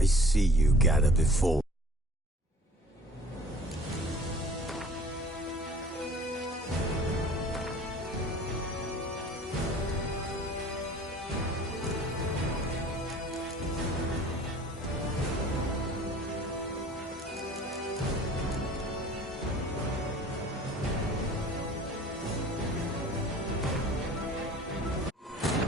I see you gather before.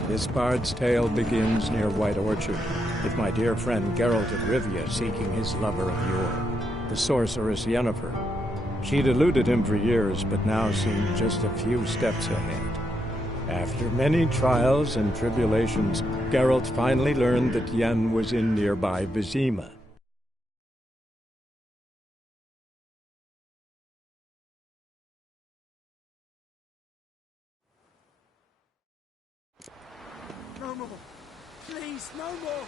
This bard's tale begins near White Orchard, with my dear friend Geralt of Rivia seeking his lover of yore, the sorceress Yennefer. She'd eluded him for years, but now seemed just a few steps ahead. After many trials and tribulations, Geralt finally learned that Yen was in nearby Vizima. No more. Please, no more.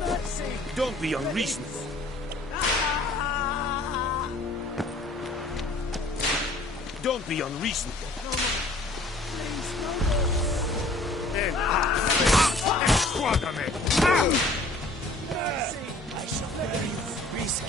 Mercy. Don't be unreasonable. Ah! Don't be unreasonable. No more. Please, no more. Escuárdame. Mercy. I shall bear you reason.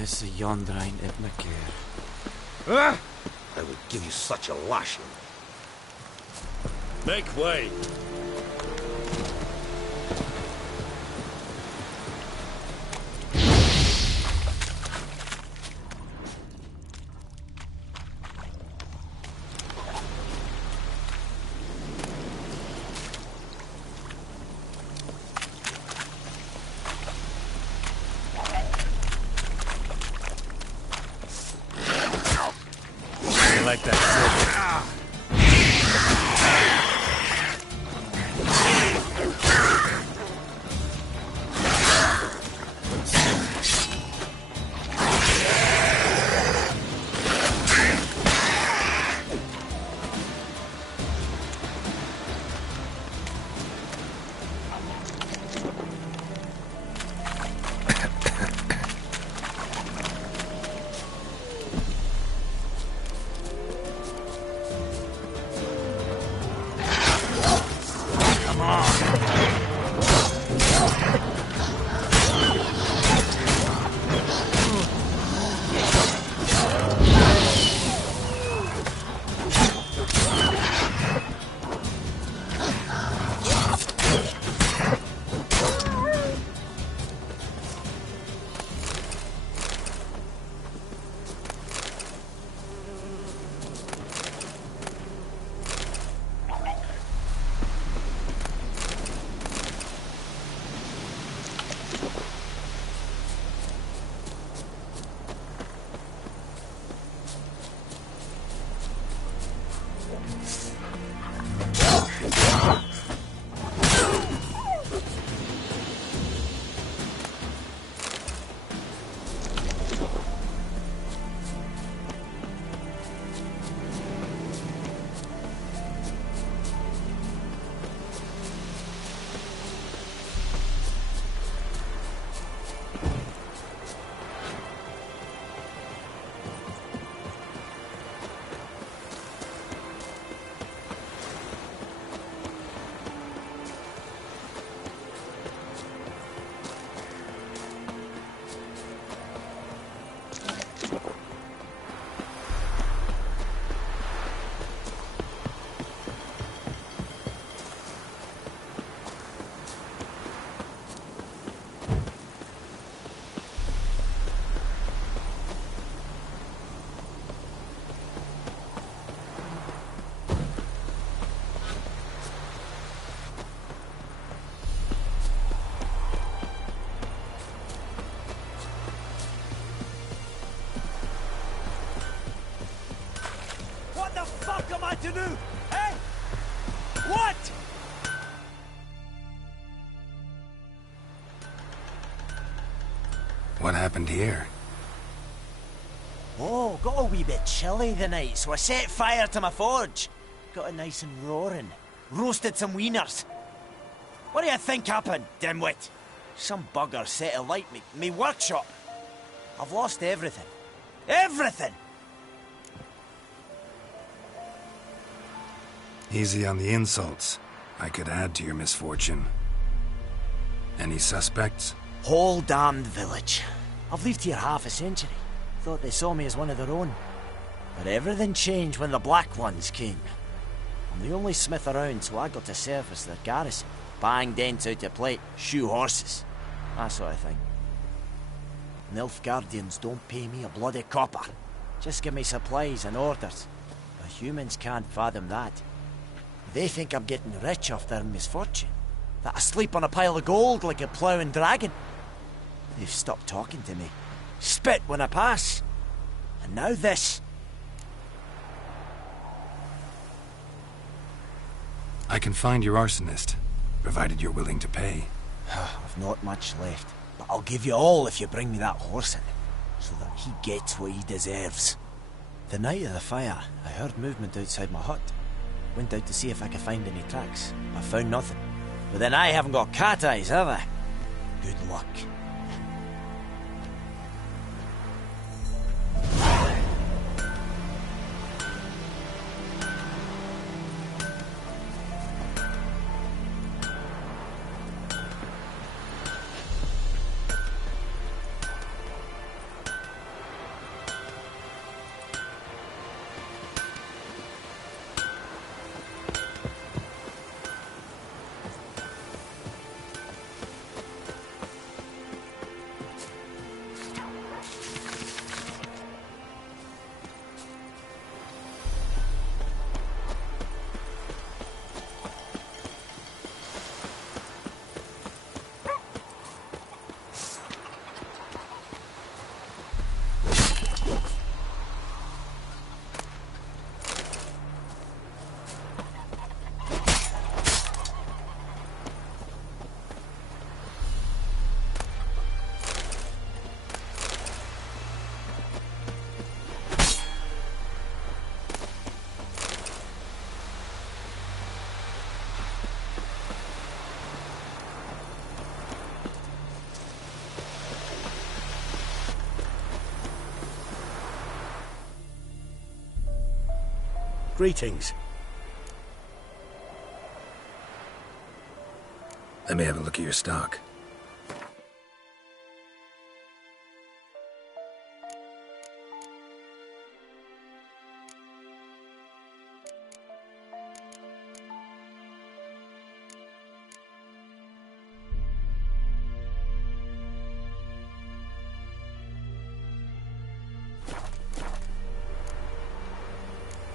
Esse Yondrain Ebnaker. I will give you such a lashing. Make way. Like that silver. what to do? Hey! What? What happened here? Oh, got a wee bit chilly the night, so I set fire to my forge. Got it nice and roaring. Roasted some wieners. What do you think happened, dimwit? Some bugger set alight me workshop. I've lost everything. Everything! Easy on the insults. I could add to your misfortune. Any suspects? Whole damned village. I've lived here half a century. Thought they saw me as one of their own. But everything changed when the Black Ones came. I'm the only smith around, so I got to service their garrison. Bang dents out of plate, shoe horses. That sort of thing. Nilfgaardians don't pay me a bloody copper. Just give me supplies and orders. The humans can't fathom that. They think I'm getting rich off their misfortune. That I sleep on a pile of gold like a ploughing dragon. They've stopped talking to me. Spit when I pass. And now this. I can find your arsonist, provided you're willing to pay. I've not much left, but I'll give you all if you bring me that horse in, so that he gets what he deserves. The night of the fire, I heard movement outside my hut. Went out to see if I could find any tracks. I found nothing. But then I haven't got cat eyes, have I? Good luck. Greetings. Let me have a look at your stock.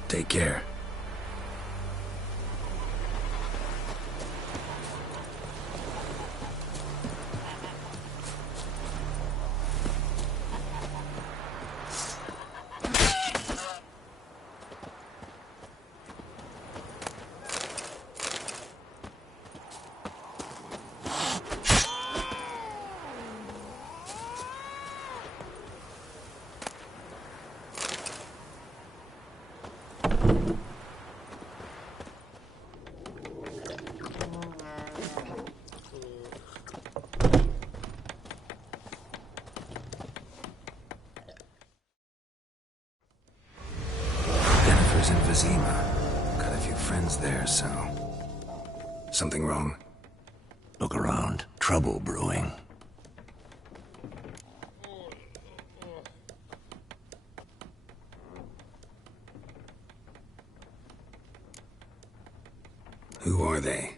Take care. In Vizima. Got a few friends there, so... Something wrong? Look around. Trouble brewing. Who are they?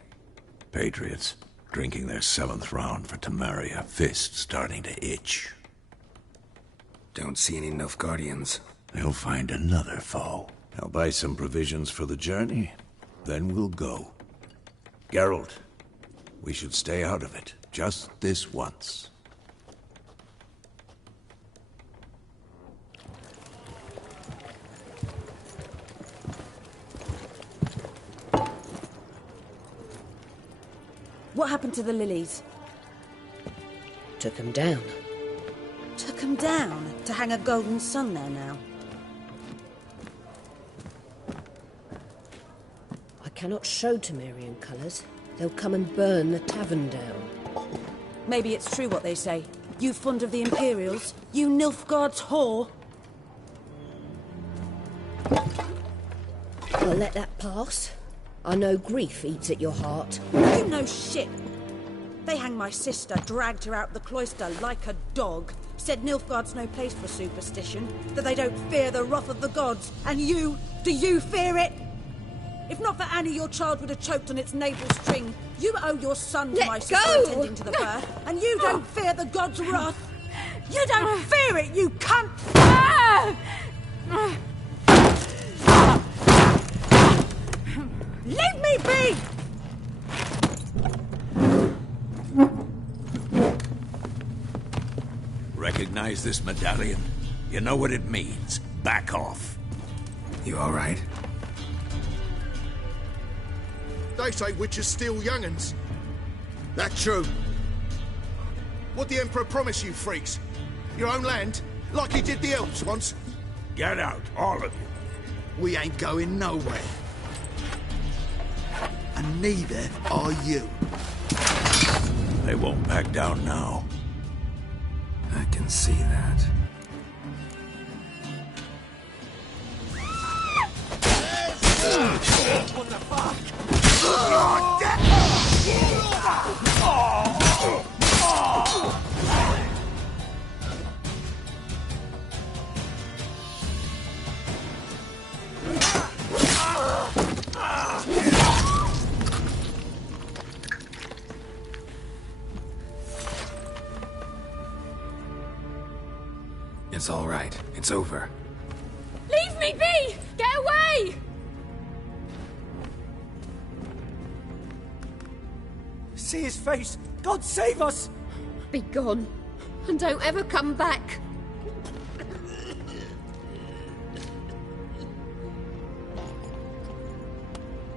Patriots. Drinking their 7th round for Tamaria. Fist starting to itch. Don't see any Nilfgaardians. They'll find another foe. I'll buy some provisions for the journey. Then we'll go. Geralt, we should stay out of it. Just this once. What happened to the lilies? Took them down. Took them down? To hang a golden sun there now? I cannot show Temerian colours. They'll come and burn the tavern down. Maybe it's true what they say. You fond of the Imperials? You Nilfgaard's whore? I'll let that pass. I know grief eats at your heart. You know shit. They hanged my sister, dragged her out the cloister like a dog. Said Nilfgaard's no place for superstition, that they don't fear the wrath of the gods. And you? Do you fear it? If not for Annie, your child would have choked on its navel string. You owe your son to my sister attending to the birth, and you don't fear the gods' wrath. You don't fear it, you cunt! Leave me be! Recognize this medallion? You know what it means. Back off. You all right? They say witches steal young'uns. That true? What'd the Emperor promise you, freaks? Your own land? Like he did the elves once? Get out, all of you. We ain't going nowhere. And neither are you. They won't back down now. I can see that. What the fuck? It's all right. It's over. Leave me be! Get away! See his face! God save us! Be gone, and don't ever come back.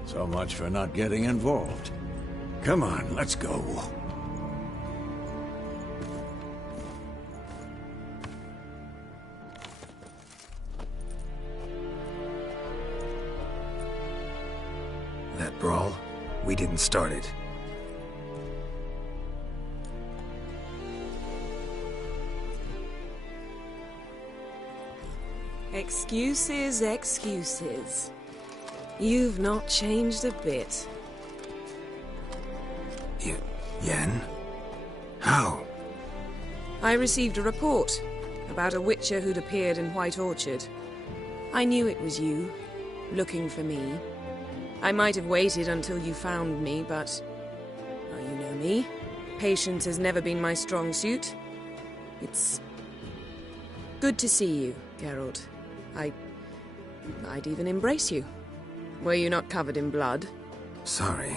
So much for not getting involved. Come on, let's go. That brawl, we didn't start it. Excuses, excuses. You've not changed a bit. Yen? How? I received a report about a witcher who'd appeared in White Orchard. I knew it was you, looking for me. I might have waited until you found me, but... well, you know me. Patience has never been my strong suit. It's... good to see you, Geralt. I'd even embrace you. Were you not covered in blood? Sorry.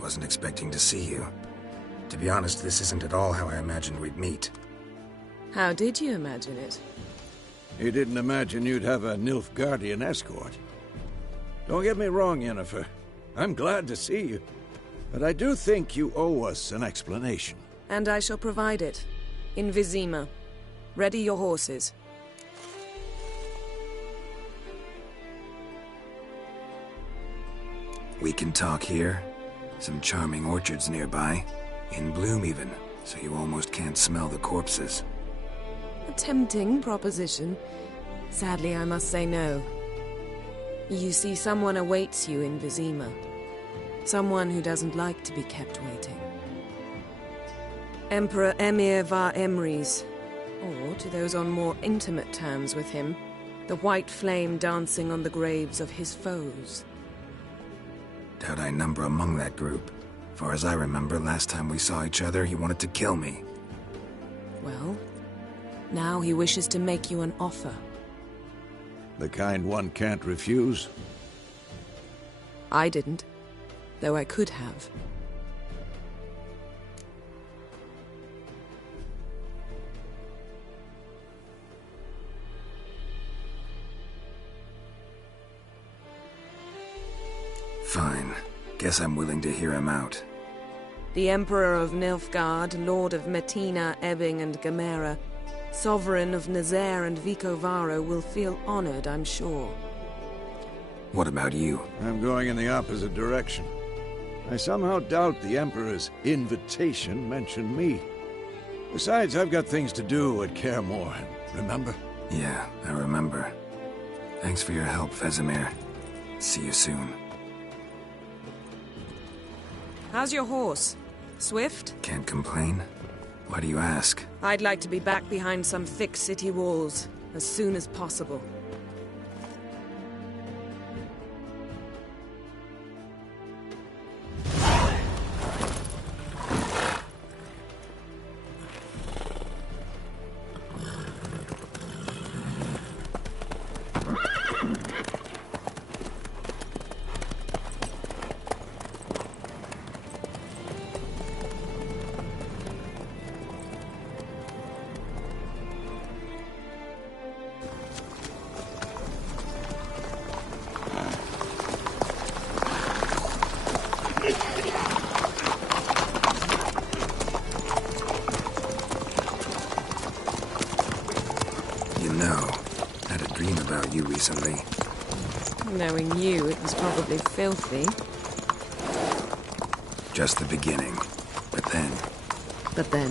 Wasn't expecting to see you. To be honest, this isn't at all how I imagined we'd meet. How did you imagine it? You didn't imagine you'd have a Nilfgaardian escort. Don't get me wrong, Yennefer. I'm glad to see you. But I do think you owe us an explanation. And I shall provide it. In Vizima. Ready your horses. We can talk here. Some charming orchards nearby. In bloom even, so you almost can't smell the corpses. A tempting proposition. Sadly, I must say no. You see, someone awaits you in Vizima. Someone who doesn't like to be kept waiting. Emperor Emir var Emrys. Or, to those on more intimate terms with him, the white flame dancing on the graves of his foes. Doubt I number among that group. Far as I remember, last time we saw each other, he wanted to kill me. Well, now he wishes to make you an offer. The kind one can't refuse? I didn't, though I could have. Fine. Guess I'm willing to hear him out. The Emperor of Nilfgaard, Lord of Metina, Ebbing and Gamera, Sovereign of Nazaire and Vicovaro will feel honored, I'm sure. What about you? I'm going in the opposite direction. I somehow doubt the Emperor's invitation mentioned me. Besides, I've got things to do at Kaer Morhen, remember? Yeah, I remember. Thanks for your help, Vesemir. See you soon. How's your horse? Swift? Can't complain. Why do you ask? I'd like to be back behind some thick city walls as soon as possible. You recently. Knowing you, it was probably filthy. Just the beginning. But then... But then?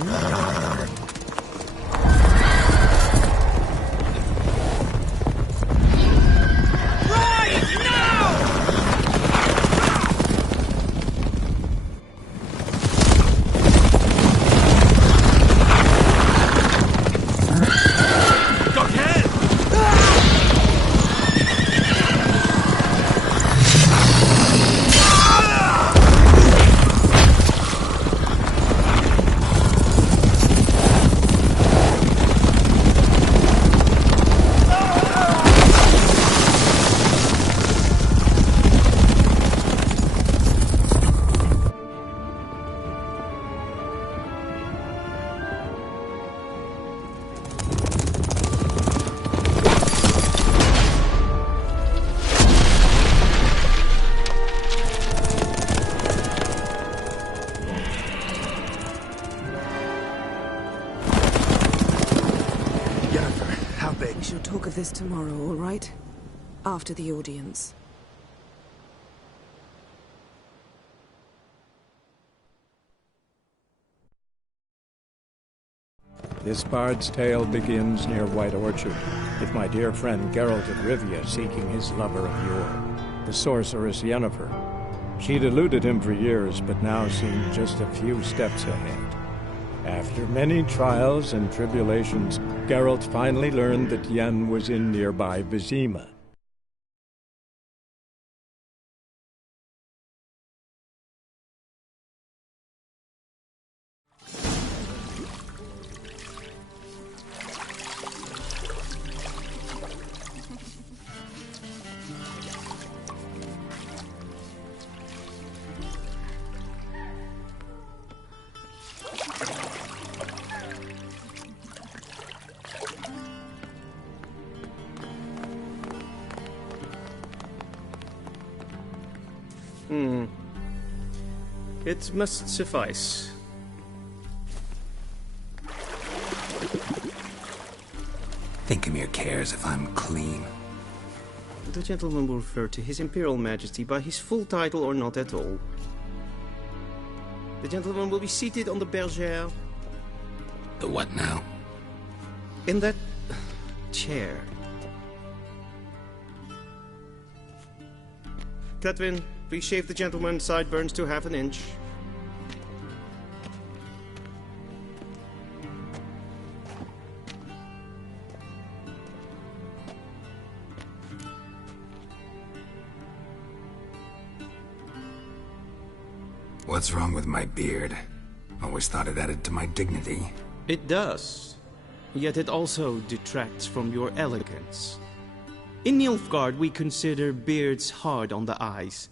Talk of this tomorrow, all right? After the audience. This bard's tale begins near White Orchard, with my dear friend Geralt of Rivia seeking his lover of yore, the sorceress Yennefer. She'd eluded him for years, but now seemed just a few steps ahead. After many trials and tribulations, Geralt finally learned that Yen was in nearby Vizima. It must suffice. Thinkemere cares if I'm clean. The gentleman will refer to His Imperial Majesty by his full title or not at all. The gentleman will be seated on the bergère. The what now? In that chair. Cletwin, please shave the gentleman's sideburns to half an inch. What's wrong with my beard? Always thought it added to my dignity. It does. Yet it also detracts from your elegance. In Nilfgaard, we consider beards hard on the eyes.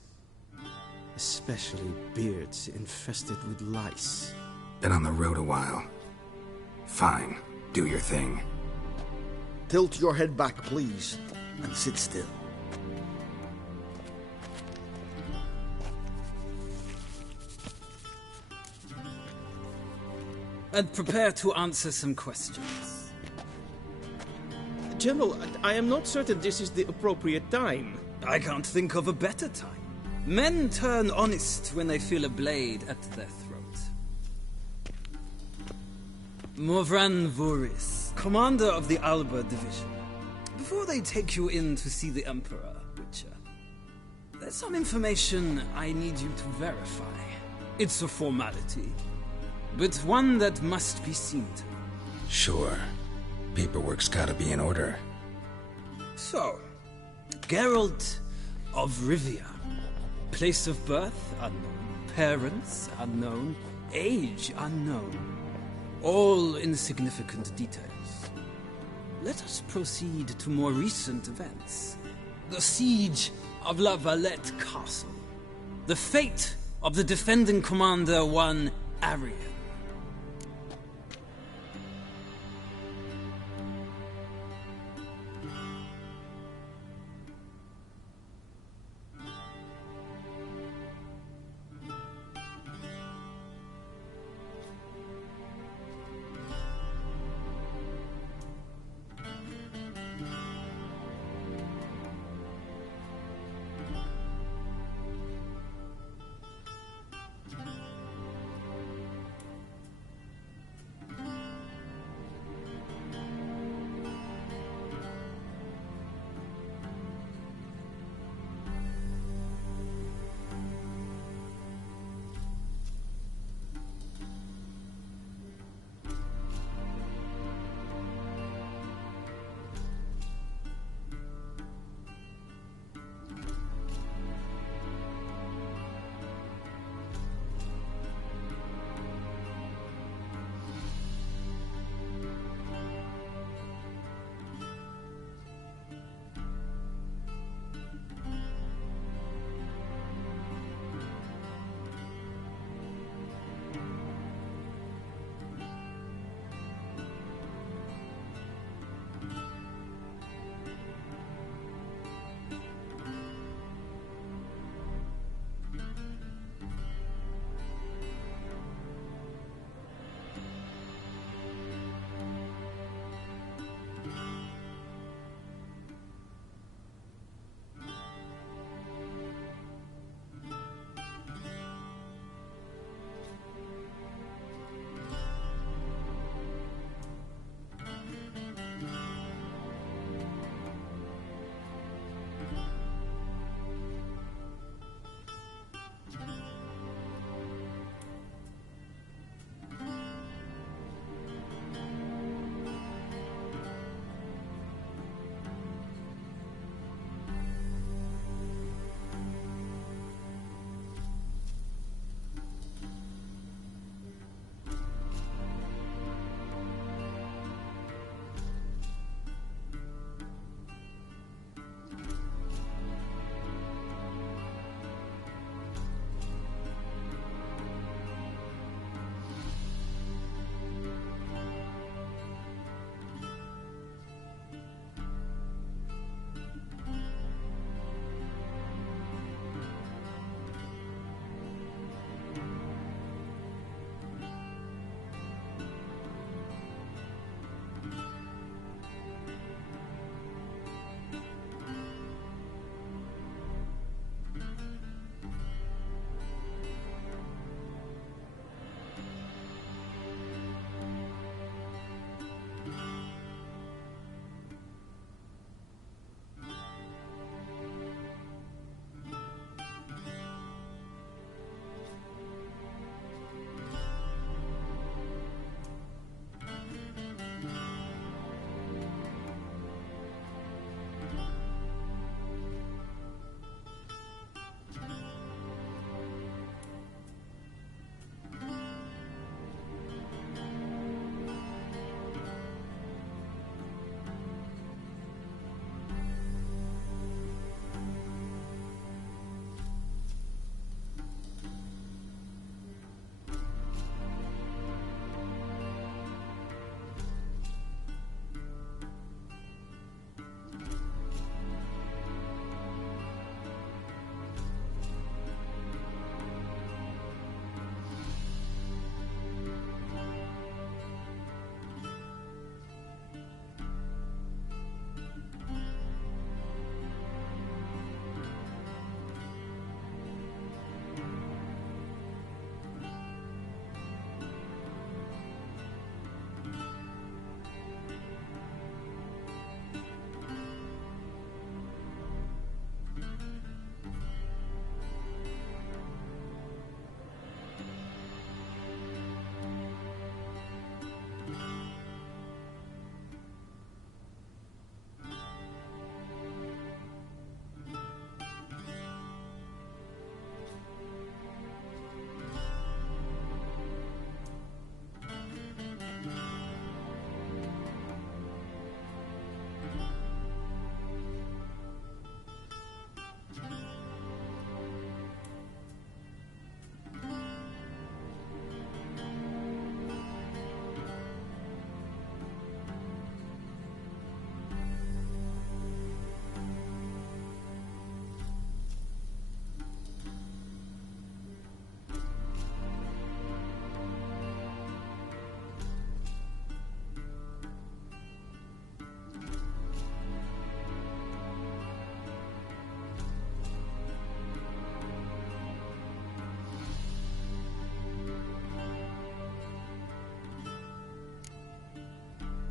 Especially beards infested with lice. Been on the road a while. Fine, do your thing. Tilt your head back, please, and sit still. and prepare to answer some questions. General, I am not certain this is the appropriate time. I can't think of a better time. Men turn honest when they feel a blade at their throat. Morvran Voris, commander of the Alba Division. Before they take you in to see the Emperor, Witcher, there's some information I need you to verify. It's a formality, but one that must be seen to. Sure. Paperwork's gotta be in order. So, Geralt of Rivia. Place of birth unknown. Parents unknown. Age unknown. All insignificant details. Let us proceed to more recent events. The siege of La Valette Castle. The fate of the defending commander, one Arian.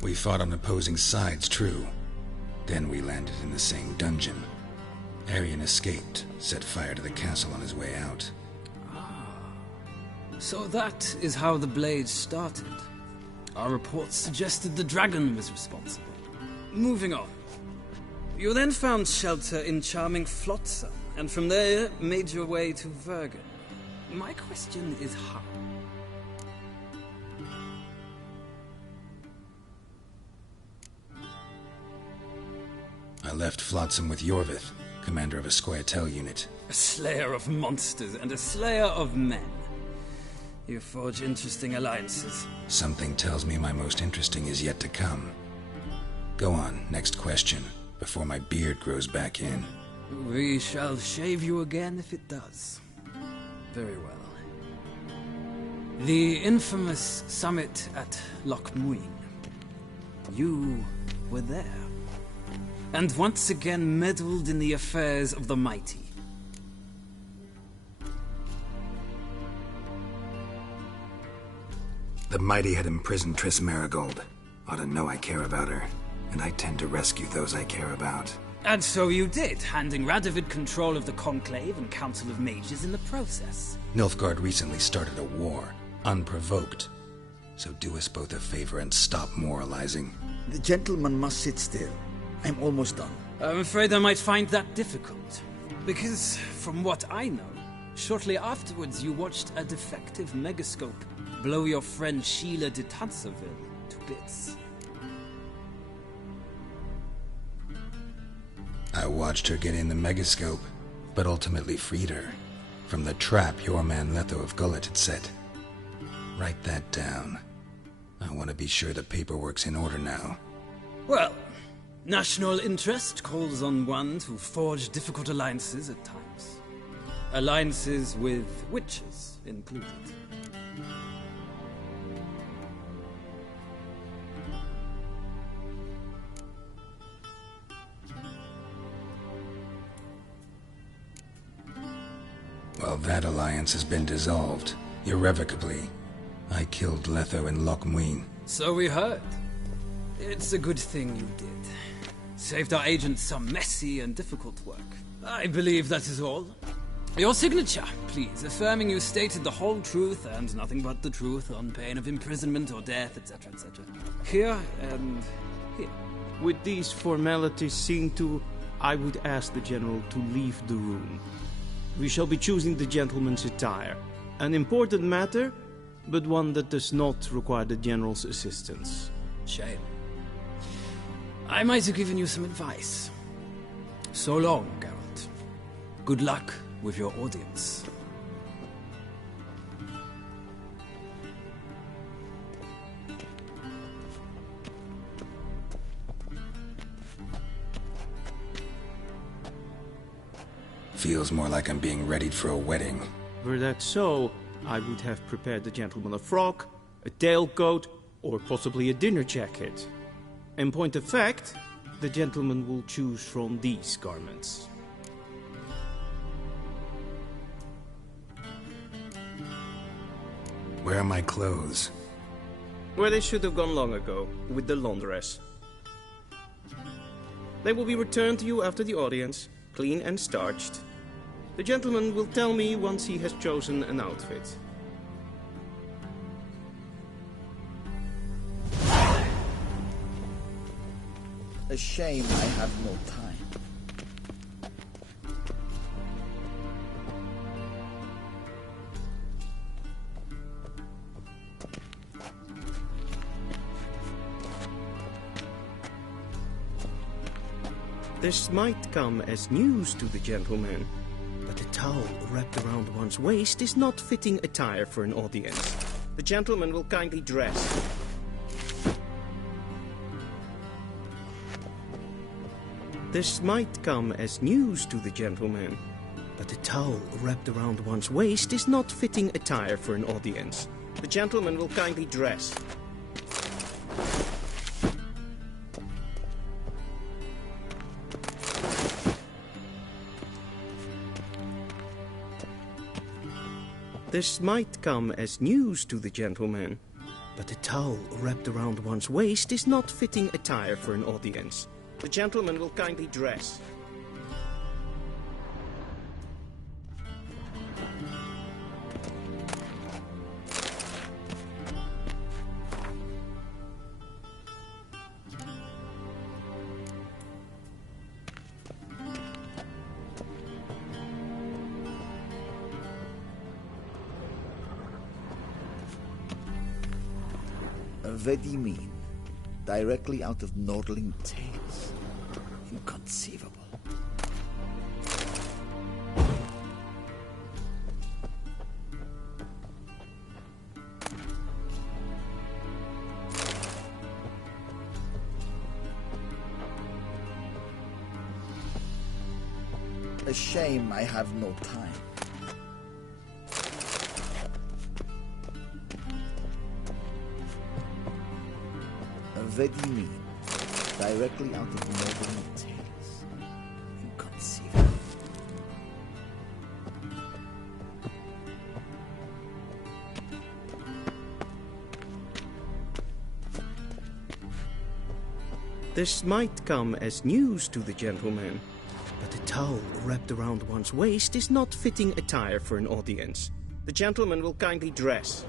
We fought on opposing sides, true. Then we landed in the same dungeon. Arian escaped, set fire to the castle on his way out. So that is how the Blades started. Our reports suggested the dragon was responsible. Moving on. You then found shelter in charming Flotsam, and from there made your way to Vergen. My question is how? I left Flotsam with Yorvith, commander of a Scoia'tael unit. A slayer of monsters and a slayer of men. You forge interesting alliances. Something tells me my most interesting is yet to come. Go on, next question, before my beard grows back in. We shall shave you again if it does. Very well. The infamous summit at Loch Muin. You were there. And once again meddled in the affairs of the mighty. The mighty had imprisoned Triss Marigold. Ought to know I care about her, and I tend to rescue those I care about. And so you did, handing Radovid control of the Conclave and Council of Mages in the process. Nilfgaard recently started a war, unprovoked. So do us both a favor and stop moralizing. The gentleman must sit still. I'm almost done. I'm afraid I might find that difficult. Because, from what I know, shortly afterwards you watched a defective megascope blow your friend Sheila de Tanserville to bits. I watched her get in the megascope, but ultimately freed her from the trap your man Letho of Gullet had set. Write that down. I want to be sure the paperwork's in order now. Well, national interest calls on one to forge difficult alliances at times. Alliances with witches included. Well, that alliance has been dissolved, irrevocably. I killed Letho in Loch Muin. So we heard. It's a good thing you did. Saved our agent some messy and difficult work. I believe that is all. Your signature, please, affirming you stated the whole truth and nothing but the truth on pain of imprisonment or death, etc., etc. Here and here. With these formalities seen to, I would ask the General to leave the room. We shall be choosing the gentleman's attire. An important matter, but one that does not require the General's assistance. Shame. I might have given you some advice. So long, Geralt. Good luck with your audience. Feels more like I'm being readied for a wedding. Were that so, I would have prepared the gentleman a frock, a tailcoat, or possibly a dinner jacket. In point of fact, the gentleman will choose from these garments. Where are my clothes? Where they should have gone long ago, with the laundress. They will be returned to you after the audience, clean and starched. The gentleman will tell me once he has chosen an outfit. A shame I have no time. This might come as news to the gentleman, but a towel wrapped around one's waist is not fitting attire for an audience. The gentleman will kindly dress. This might come as news to the gentleman, but a towel wrapped around one's waist is not fitting attire for an audience. The gentleman will kindly dress. This might come as news to the gentleman, But a towel wrapped around one's waist is not fitting attire for an audience. The gentleman will kindly dress. What do you mean? Directly out of Nordling Tales. Inconceivable. A shame I have no time. What do you mean? Directly out of Nordling Tales. Inconceivable. This might come as news to the gentleman, but a towel wrapped around one's waist is not fitting attire for an audience. The gentleman will kindly dress.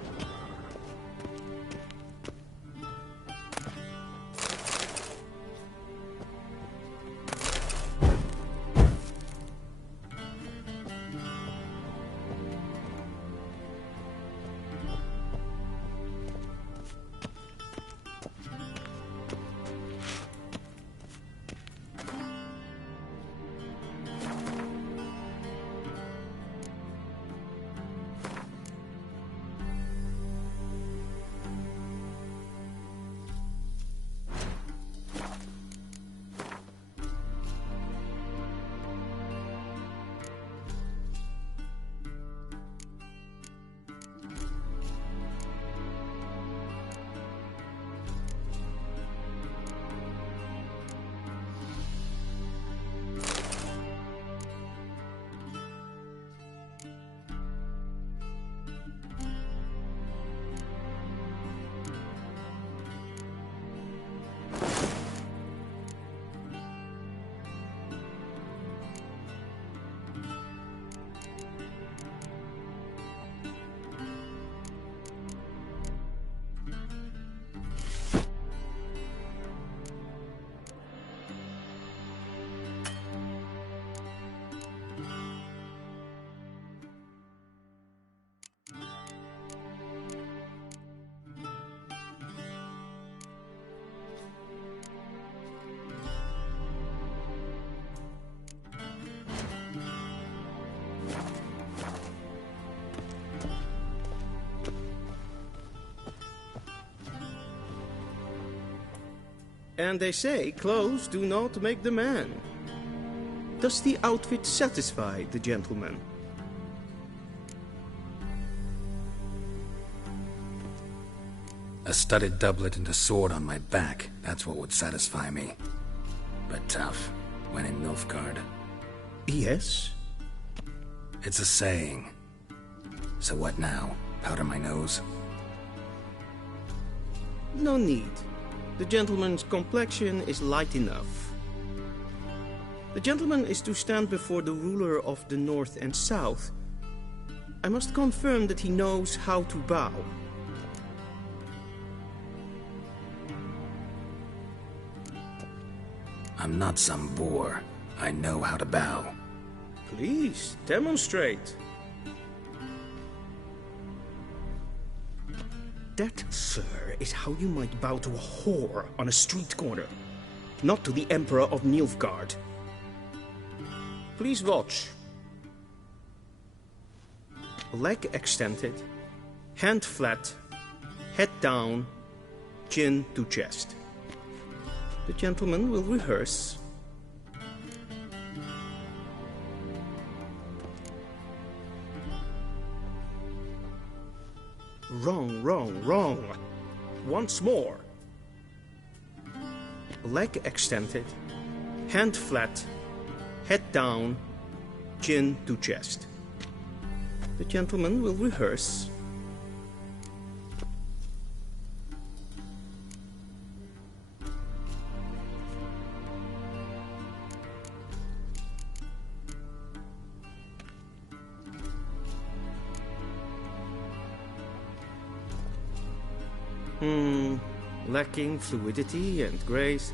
And they say clothes do not make the man. Does the outfit satisfy the gentleman? A studded doublet and a sword on my back, that's what would satisfy me. But tough, when in Nilfgaard. Yes? It's a saying. So what now? Powder my nose? No need. The gentleman's complexion is light enough. The gentleman is to stand before the ruler of the North and South. I must confirm that he knows how to bow. I'm not some boor. I know how to bow. Please, demonstrate. That, sir, is how you might bow to a whore on a street corner, not to the Emperor of Nilfgaard. Please watch. Leg extended, hand flat, head down, chin to chest. The gentleman will rehearse. Wrong, wrong, wrong. Once more. Leg extended, hand flat, head down, chin to chest. The gentleman will rehearse. Lacking fluidity and grace.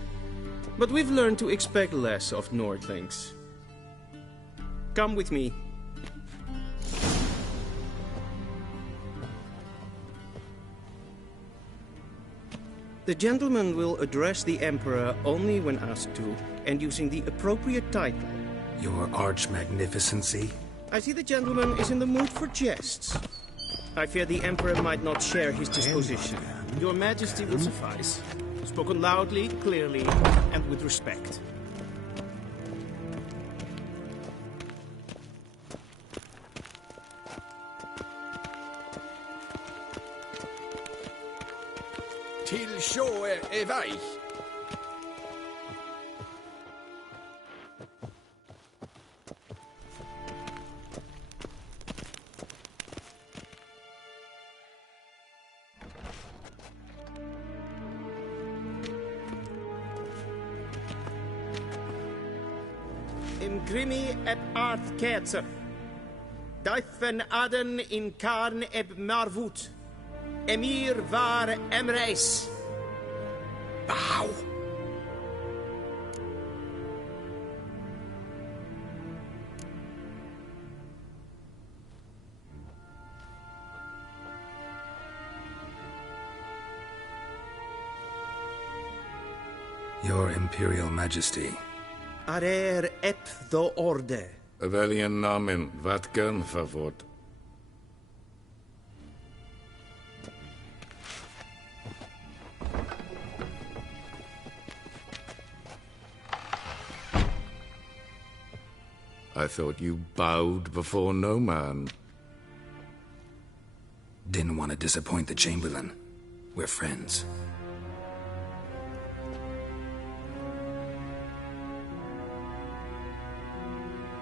But we've learned to expect less of Nordlings. Come with me. The gentleman will address the Emperor only when asked to, and using the appropriate title. Your Arch-Magnificency? I see the gentleman is in the mood for jests. I fear the Emperor might not share his disposition. Your Majesty will suffice. Spoken loudly, clearly, and with respect. Till sjå väg. Imgrimi eb art ketzer. Daifen aden in karn eb marvut. Emir var Emreis. Bow. Your Imperial Majesty. Arer ep do orde. Väljen namen, vatkan favort. I thought you bowed before no man. Didn't want to disappoint the Chamberlain. We're friends.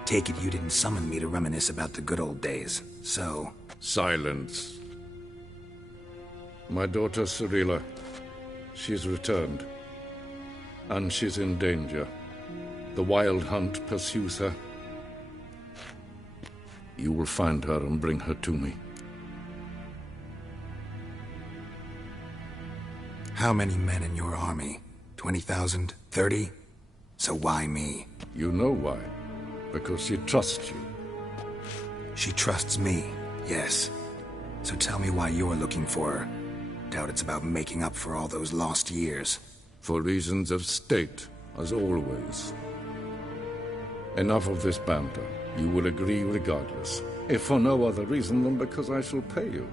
Take it you didn't summon me to reminisce about the good old days, so... Silence. My daughter Cirilla, she's returned. And she's in danger. The Wild Hunt pursues her. You will find her and bring her to me. How many men in your army? 20,000? 30? So why me? You know why. Because she trusts you. She trusts me, yes. So tell me why you're looking for her. Doubt it's about making up for all those lost years. For reasons of state, as always. Enough of this banter. You will agree regardless, if for no other reason than because I shall pay you.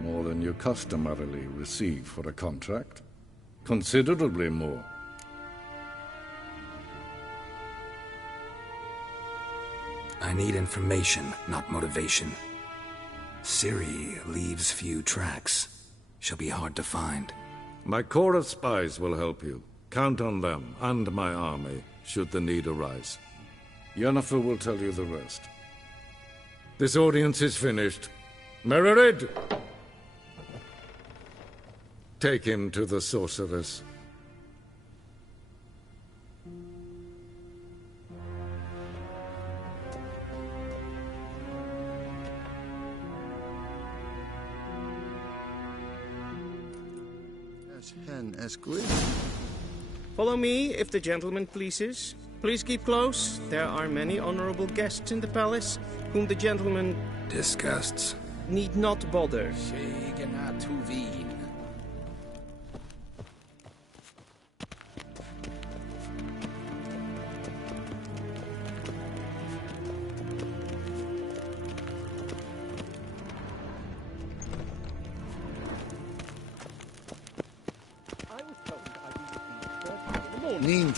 More than you customarily receive for a contract. Considerably more. I need information, not motivation. Ciri leaves few tracks. She'll be hard to find. My corps of spies will help you. Count on them, and my army, should the need arise. Yennefer will tell you the rest. This audience is finished. Mererid! Take him to the sorceress. As hen as Gwyn. Follow me, if the gentleman pleases. Please keep close. There are many honorable guests in the palace, whom the gentleman... disgusts. ...need not bother.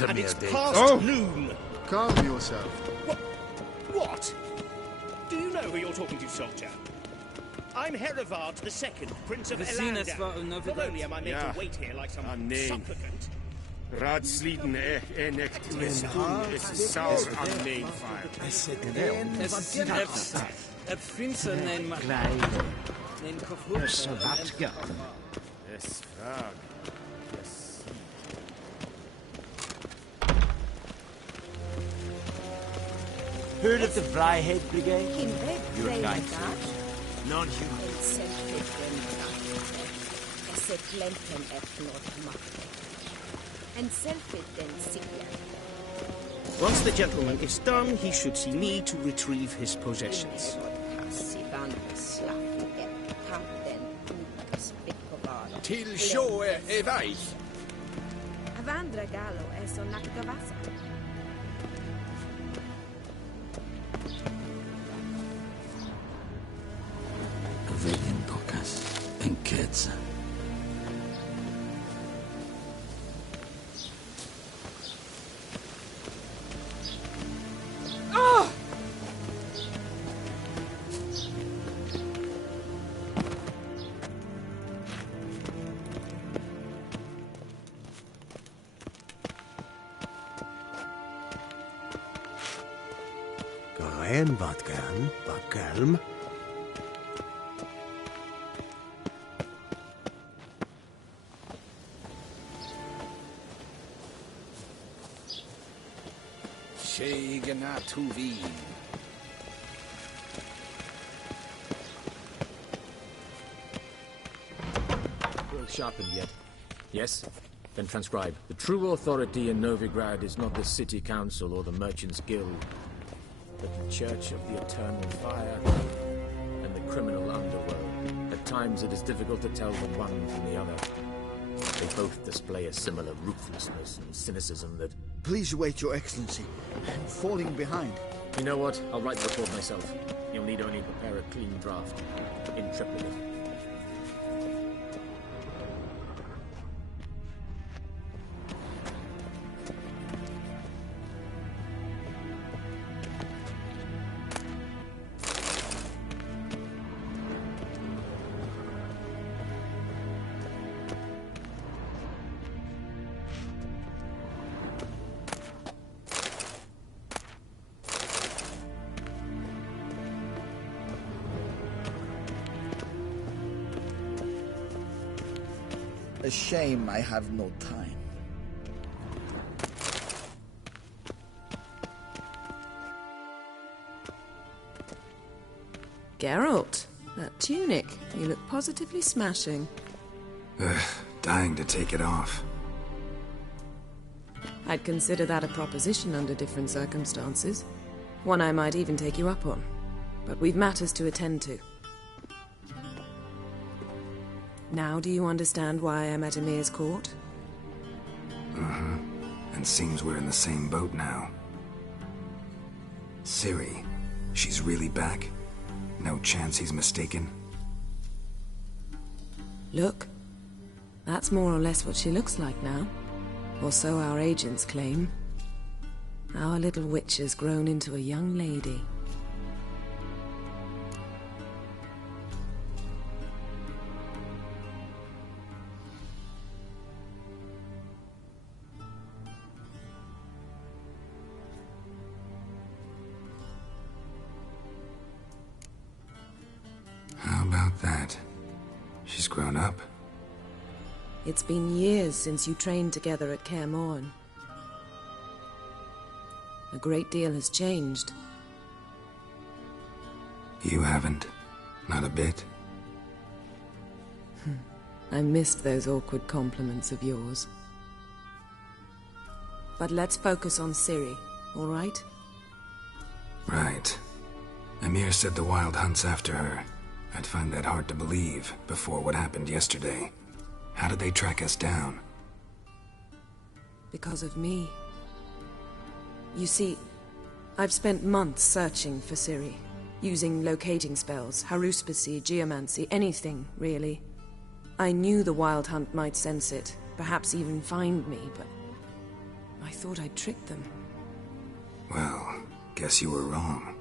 And it's past noon. Calm yourself. What? Do you know who you're talking to, soldier? I'm Herivard II, Prince of Elanda. Not only am I made to wait here like some supplicant. Raadsliden echt misdoen is saus aan neemvaar. Prinsen neem maar. Neem Savatka. Es vraag. Heard of the Vryhead Brigade? Your knight. Non-human. se klempen etnot and self-it Once the gentleman is done, he should see me to retrieve his possessions. Till show e vai. Avandra Gallo e Sonakagavasa. Vegendokas en Ketsa. Garen wat gern, Bakelm. Shegenatuvi. Well sharpened yet. Yes? Then transcribe. The true authority in Novigrad is not the city council or the merchants' guild, but the Church of the Eternal Fire and the criminal underworld. At times it is difficult to tell the one from the other. They both display a similar ruthlessness and cynicism that... Please wait, Your Excellency. I'm falling behind. You know what? I'll write the report myself. You'll need only prepare a clean draft. In triplicate. A shame I have no time. Geralt, that tunic. You look positively smashing. Ugh, dying to take it off. I'd consider that a proposition under different circumstances. One I might even take you up on. But we've matters to attend to. Now do you understand why I'm at Emir's court? Mm-hmm. And seems we're in the same boat now. Ciri, she's really back? No chance he's mistaken? Look. That's more or less what she looks like now. Or so our agents claim. Our little witch has grown into a young lady. How about that? She's grown up. It's been years since you trained together at Kaer Morhen. A great deal has changed. You haven't. Not a bit. I missed those awkward compliments of yours. But let's focus on Ciri, all right? Right. Emir said the Wild Hunt's after her. I'd find that hard to believe before what happened yesterday. How did they track us down? Because of me. You see, I've spent months searching for Ciri, using locating spells, haruspicy, geomancy, anything, really. I knew the Wild Hunt might sense it, perhaps even find me, but I thought I'd tricked them. Well, guess you were wrong.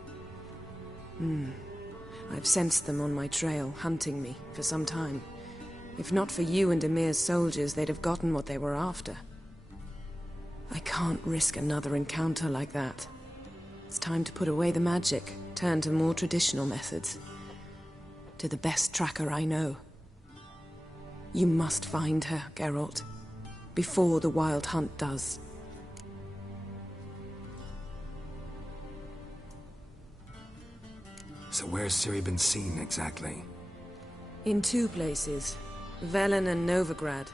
I've sensed them on my trail, hunting me, for some time. If not for you and Emir's soldiers, they'd have gotten what they were after. I can't risk another encounter like that. It's time to put away the magic, turn to more traditional methods. To the best tracker I know. You must find her, Geralt. Before the Wild Hunt does. So where's Ciri been seen, exactly? In two places. Velen and Novigrad.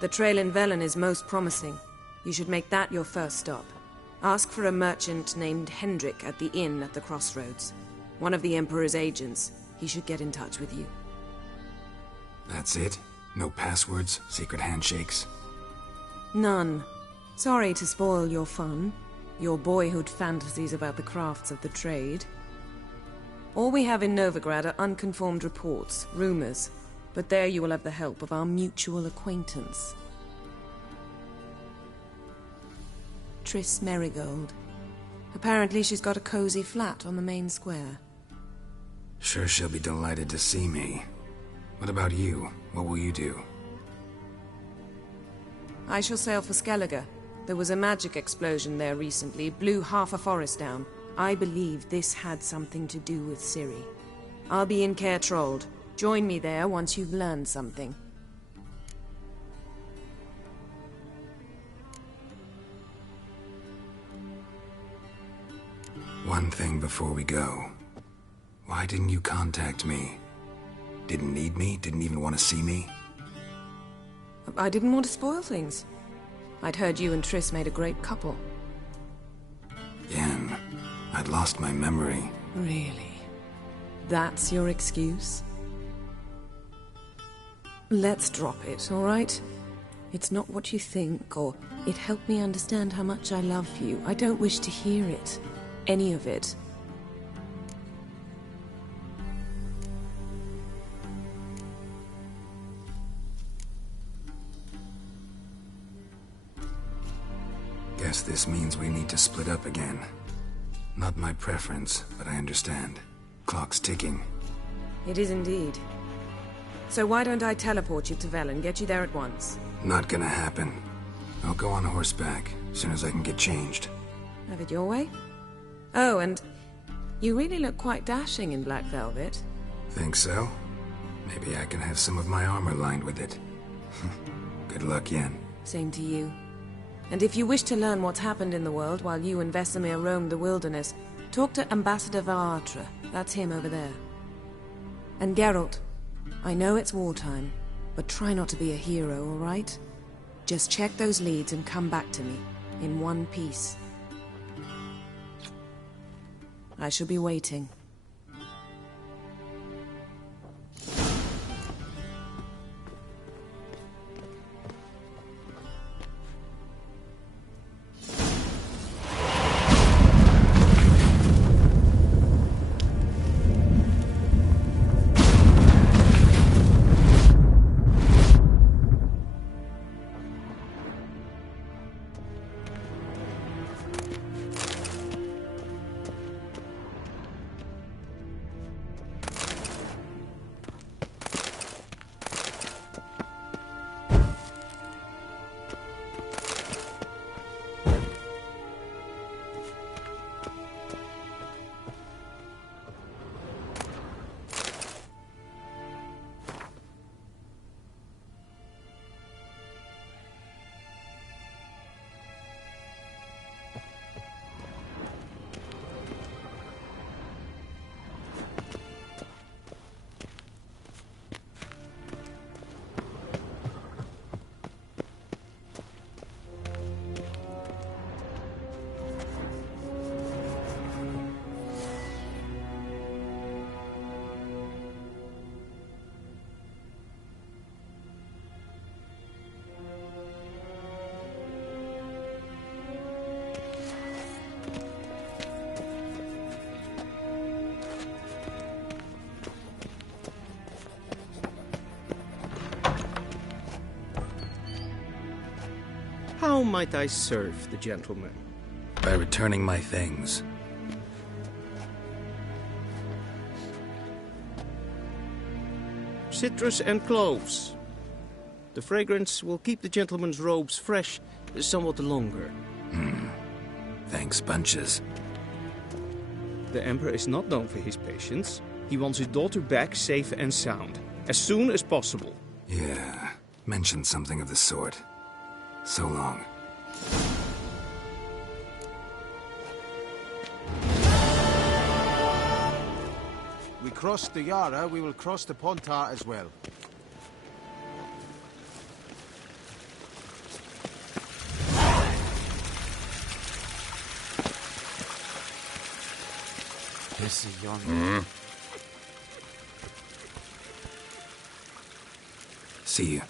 The trail in Velen is most promising. You should make that your first stop. Ask for a merchant named Hendrik at the inn at the crossroads. One of the Emperor's agents. He should get in touch with you. That's it? No passwords? Secret handshakes? None. Sorry to spoil your fun. Your boyhood fantasies about the crafts of the trade. All we have in Novigrad are unconfirmed reports, rumors. But there you will have the help of our mutual acquaintance. Triss Merigold. Apparently she's got a cozy flat on the main square. Sure she'll be delighted to see me. What about you? What will you do? I shall sail for Skellige. There was a magic explosion there recently, blew half a forest down. I believe this had something to do with Ciri. I'll be in Caer Trold. Join me there once you've learned something. One thing before we go. Why didn't you contact me? Didn't need me? Didn't even want to see me? I didn't want to spoil things. I'd heard you and Triss made a great couple. Yen, I'd lost my memory. Really? That's your excuse? Let's drop it, all right? It's not what you think, or it helped me understand how much I love you. I don't wish to hear it. Any of it. Guess this means we need to split up again. Not my preference, but I understand. Clock's ticking. It is indeed. So why don't I teleport you to Velen, get you there at once? Not gonna happen. I'll go on horseback, as soon as I can get changed. Have it your way? Oh, and you really look quite dashing in black velvet. Think so? Maybe I can have some of my armor lined with it. Good luck, Yen. Same to you. And if you wish to learn what's happened in the world while you and Vesemir roamed the wilderness, talk to Ambassador Varatra. That's him over there. And Geralt, I know it's wartime, but try not to be a hero, all right? Just check those leads and come back to me, in one piece. I shall be waiting. How might I serve the gentleman? By returning my things. Citrus and cloves. The fragrance will keep the gentleman's robes fresh somewhat longer. Thanks, bunches. The Emperor is not known for his patience. He wants his daughter back safe and sound, as soon as possible. Yeah, mentioned something of the sort. So long. We crossed the Yara, we will cross the Pontar as well. Is yonder. See you.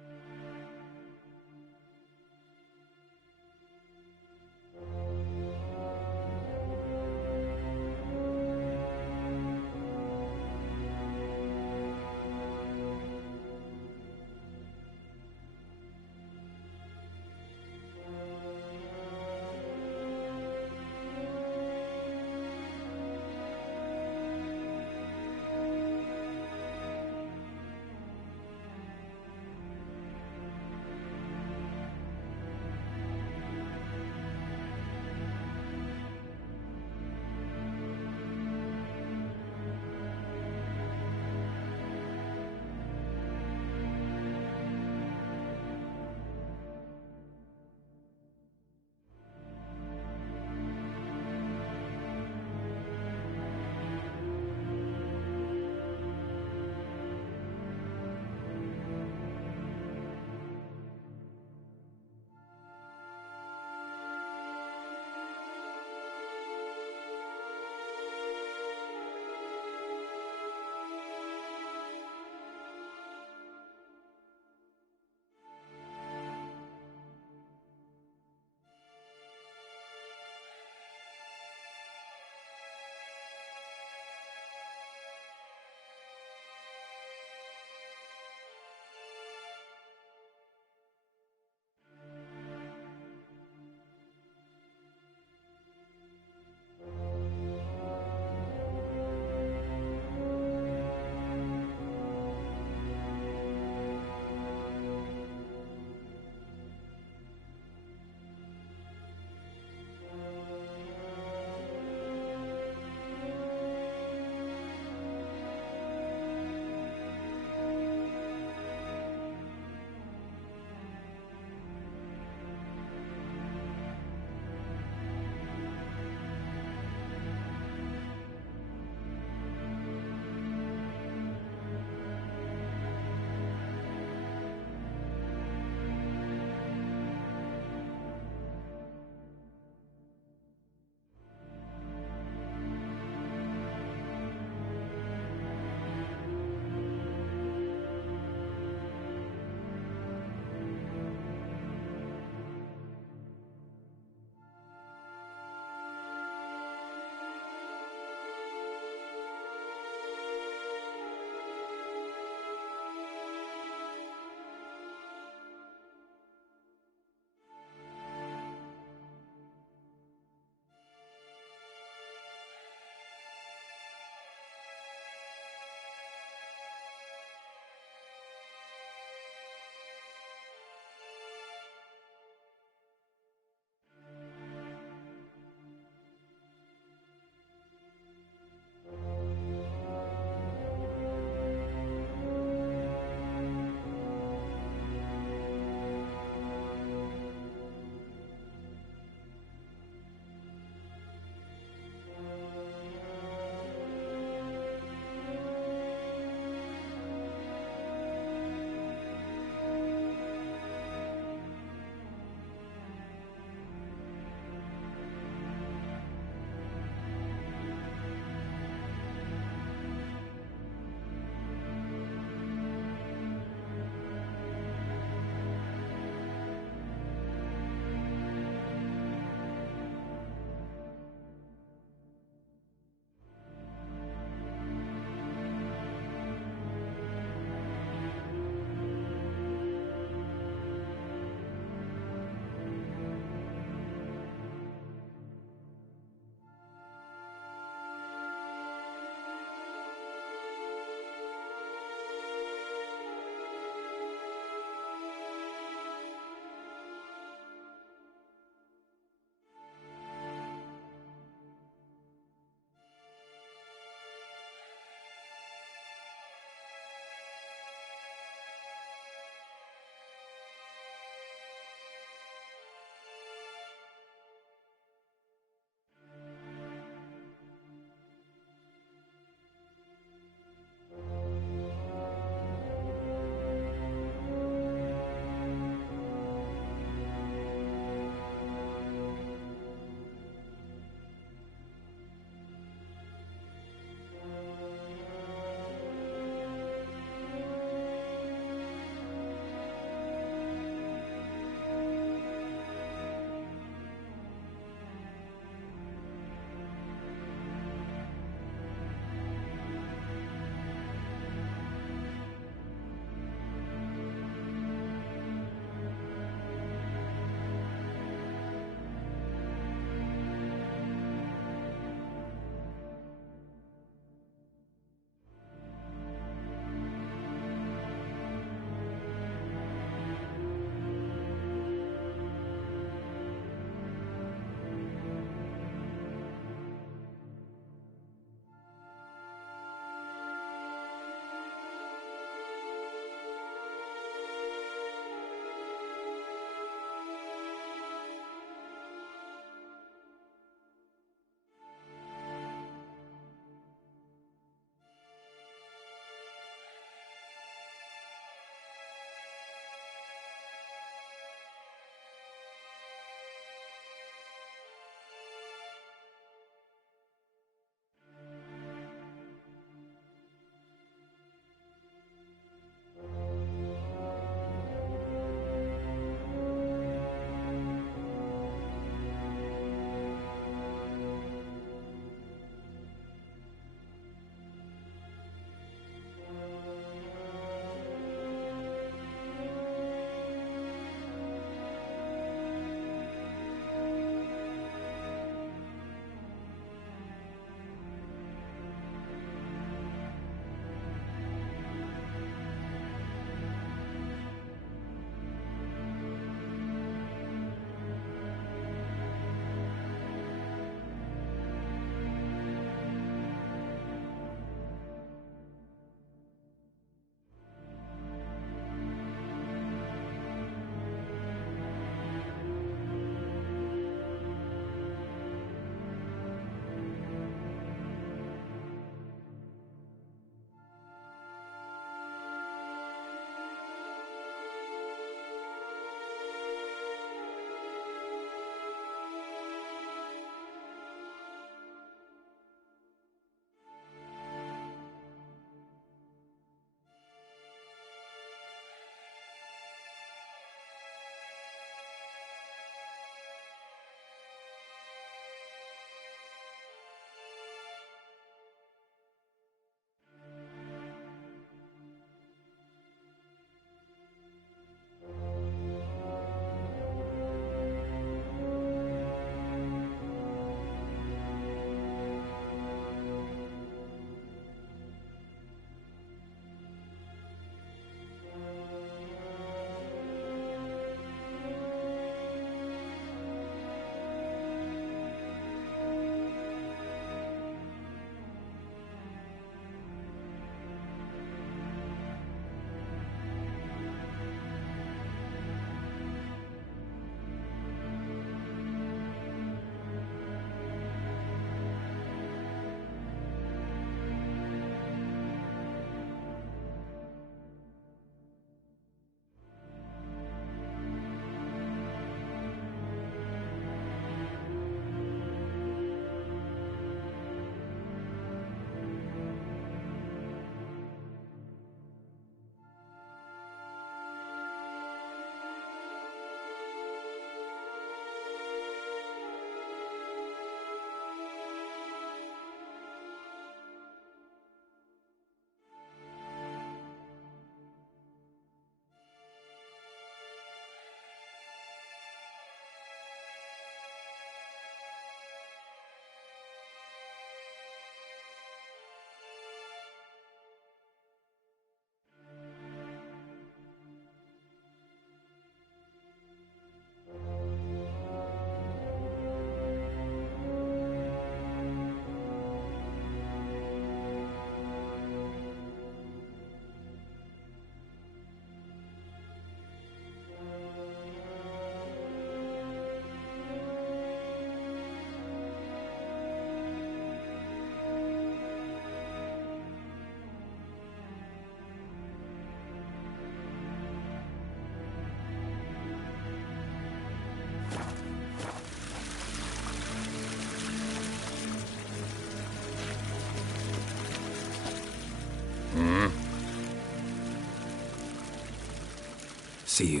See you.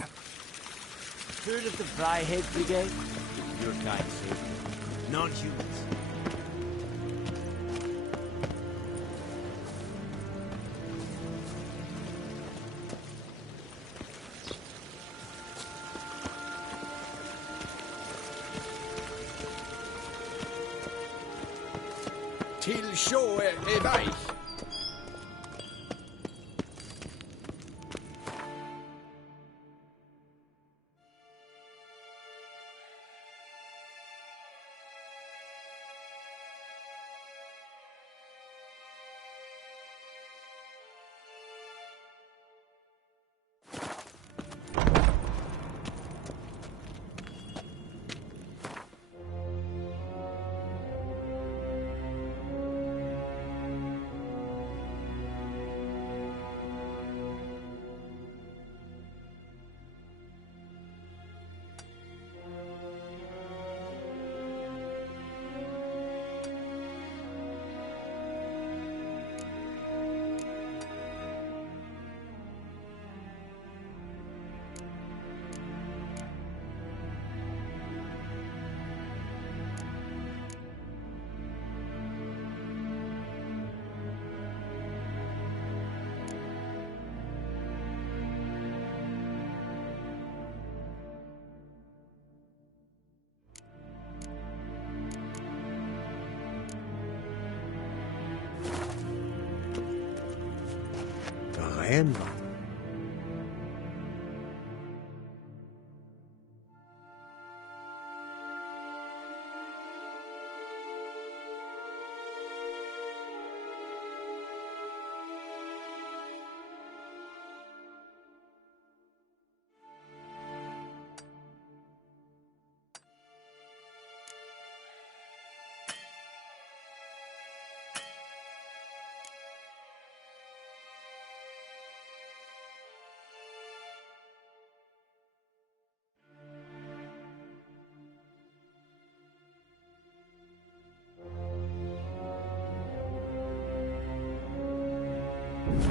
Food of the Fryhead Brigade? Your kind saved me. Non-humans. Till sjå är väg. Grandma.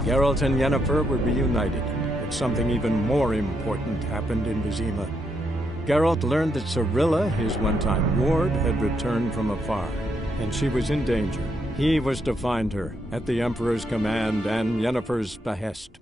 Geralt and Yennefer were reunited, but something even more important happened in Vizima. Geralt learned that Cirilla, his one-time ward, had returned from afar, and she was in danger. He was to find her, at the Emperor's command and Yennefer's behest.